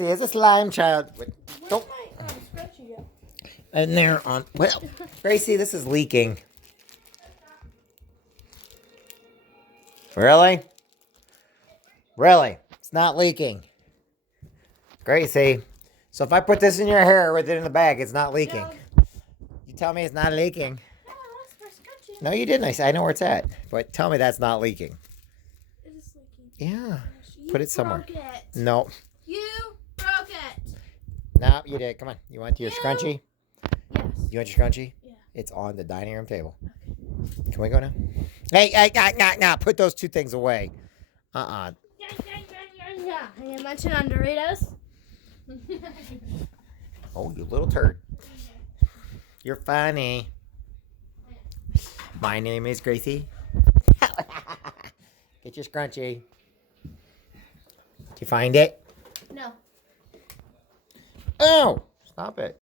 Gracie is a slime child. Don't. Where's my scrunchie go? And there on. Well, Gracie, this is leaking. Really? Really? It's not leaking. Gracie. So if I put this in your hair with it in the bag, it's not leaking. No. You tell me it's not leaking. Yeah, that's my scrunchie. No, you didn't. I know where it's at. But tell me that's not leaking. It is leaking. Yeah. You Put it somewhere. broke it. No. You broke it. No, you did. Come on. You want your scrunchie? Yes. You want your scrunchie? Yeah. It's on the dining room table. Can we go now? Hey, nah. Put those two things away. Yeah. You mentioned on Doritos? Oh, you little turd. You're funny. My name is Gracie. Get your scrunchie. Did you find it? No. Oh, stop it.